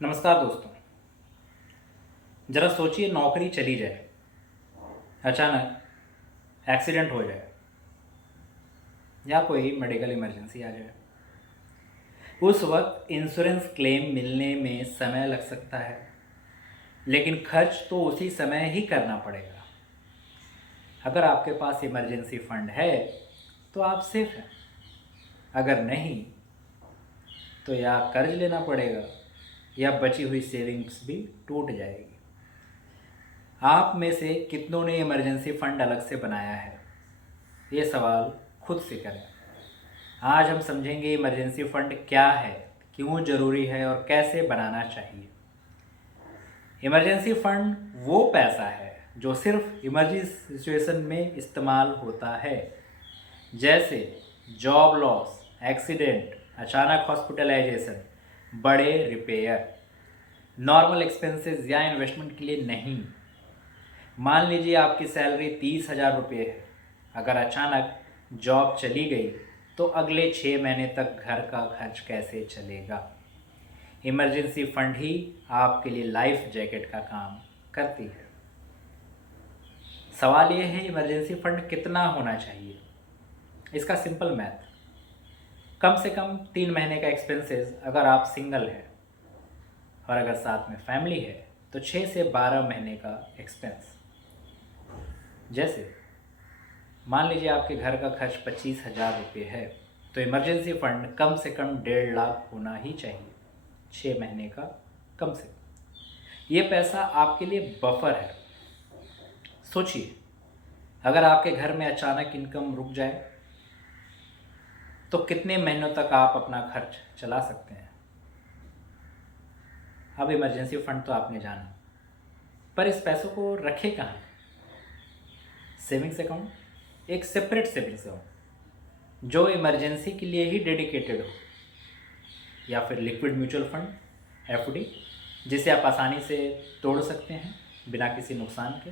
नमस्कार दोस्तों। ज़रा सोचिए, नौकरी चली जाए, अचानक एक्सीडेंट हो जाए या कोई मेडिकल इमरजेंसी आ जाए। उस वक्त इंश्योरेंस क्लेम मिलने में समय लग सकता है, लेकिन खर्च तो उसी समय ही करना पड़ेगा। अगर आपके पास इमरजेंसी फंड है तो आप सेफ हैं, अगर नहीं तो या कर्ज लेना पड़ेगा या बची हुई सेविंग्स भी टूट जाएगी। आप में से कितनों ने इमरजेंसी फ़ंड अलग से बनाया है? ये सवाल खुद से करें। आज हम समझेंगे इमरजेंसी फ़ंड क्या है, क्यों ज़रूरी है और कैसे बनाना चाहिए। इमरजेंसी फ़ंड वो पैसा है जो सिर्फ इमरजेंसी सिचुएशन में इस्तेमाल होता है, जैसे जॉब लॉस, एक्सीडेंट, अचानक हॉस्पिटलाइजेशन, बड़े रिपेयर। नॉर्मल एक्सपेंसेस या इन्वेस्टमेंट के लिए नहीं। मान लीजिए आपकी सैलरी 30,000 रुपये है। अगर अचानक जॉब चली गई तो अगले 6 महीने तक घर का खर्च कैसे चलेगा? इमरजेंसी फंड ही आपके लिए लाइफ जैकेट का काम करती है। सवाल ये है, इमरजेंसी फंड कितना होना चाहिए? इसका सिंपल मैथ, कम से कम 3 महीने का एक्सपेंसेस अगर आप सिंगल हैं, और अगर साथ में फैमिली है तो 6 से 12 महीने का एक्सपेंस। जैसे मान लीजिए आपके घर का खर्च 25,000 रुपये है, तो इमरजेंसी फ़ंड कम से कम 1.5 लाख होना ही चाहिए, 6 महीने का कम से कम। ये पैसा आपके लिए बफर है। सोचिए, अगर आपके घर में अचानक इनकम रुक जाए तो कितने महीनों तक आप अपना खर्च चला सकते हैं? अब इमरजेंसी फ़ंड तो आपने जाना, पर इस पैसों को रखे कहाँ? सेविंग्स अकाउंट, एक सेपरेट सेविंग्स अकाउंट जो इमरजेंसी के लिए ही डेडिकेटेड हो, या फिर लिक्विड म्यूचुअल फंड एफडी, जिसे आप आसानी से तोड़ सकते हैं बिना किसी नुकसान के,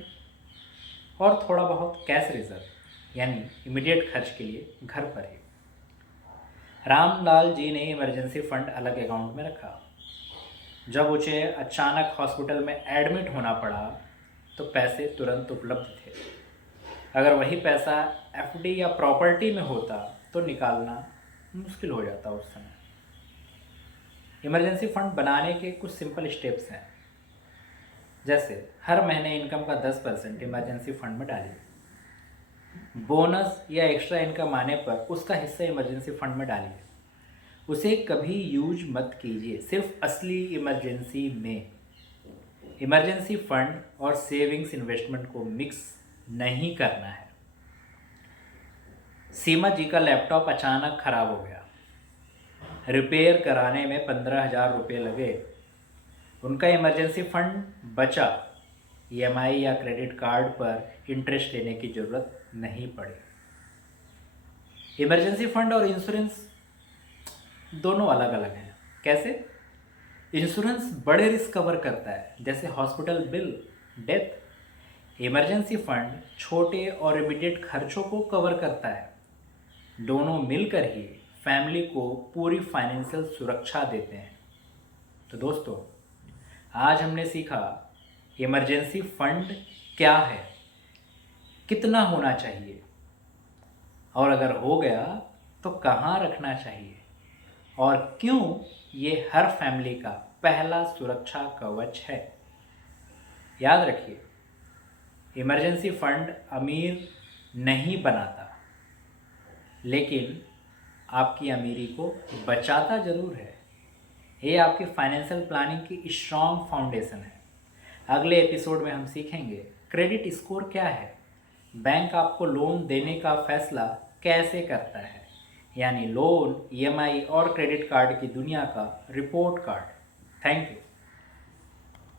और थोड़ा बहुत कैश रिजर्व यानी इमीडिएट खर्च के लिए घर पर ही। रामलाल जी ने इमरजेंसी फंड अलग अकाउंट में रखा। जब उसे अचानक हॉस्पिटल में एडमिट होना पड़ा तो पैसे तुरंत उपलब्ध थे। अगर वही पैसा एफडी या प्रॉपर्टी में होता तो निकालना मुश्किल हो जाता उस समय। इमरजेंसी फंड बनाने के कुछ सिंपल स्टेप्स हैं, जैसे हर महीने इनकम का 10% इमरजेंसी फंड में डालिए। बोनस या एक्स्ट्रा इनकम आने पर उसका हिस्सा इमरजेंसी फंड में डालिए। उसे कभी यूज मत कीजिए, सिर्फ असली इमरजेंसी में। इमरजेंसी फंड और सेविंग्स इन्वेस्टमेंट को मिक्स नहीं करना है। सीमा जी का लैपटॉप अचानक खराब हो गया, रिपेयर कराने में 15,000 रुपये लगे। उनका इमरजेंसी फंड बचा, ईएमआई या क्रेडिट कार्ड पर इंटरेस्ट लेने की ज़रूरत नहीं पड़ी। इमरजेंसी फंड और इंश्योरेंस दोनों अलग अलग हैं। कैसे? इंश्योरेंस बड़े रिस्क कवर करता है, जैसे hospital bill, death. Emergency fund छोटे और इमीडिएट खर्चों को कवर करता है। दोनों मिलकर ही फैमिली को पूरी फाइनेंशियल सुरक्षा देते हैं। तो दोस्तों, आज हमने सीखा इमरजेंसी फंड क्या है, कितना होना चाहिए, और अगर हो गया तो कहाँ रखना चाहिए, और क्यों ये हर फैमिली का पहला सुरक्षा कवच है। याद रखिए, इमरजेंसी फंड अमीर नहीं बनाता, लेकिन आपकी अमीरी को बचाता ज़रूर है। ये आपकी फाइनेंशियल प्लानिंग की स्ट्रॉन्ग फाउंडेशन है। अगले एपिसोड में हम सीखेंगे क्रेडिट स्कोर क्या है, बैंक आपको लोन देने का फैसला कैसे करता है, यानी लोन, ईएमआई और क्रेडिट कार्ड की दुनिया का रिपोर्ट कार्ड। Thank you.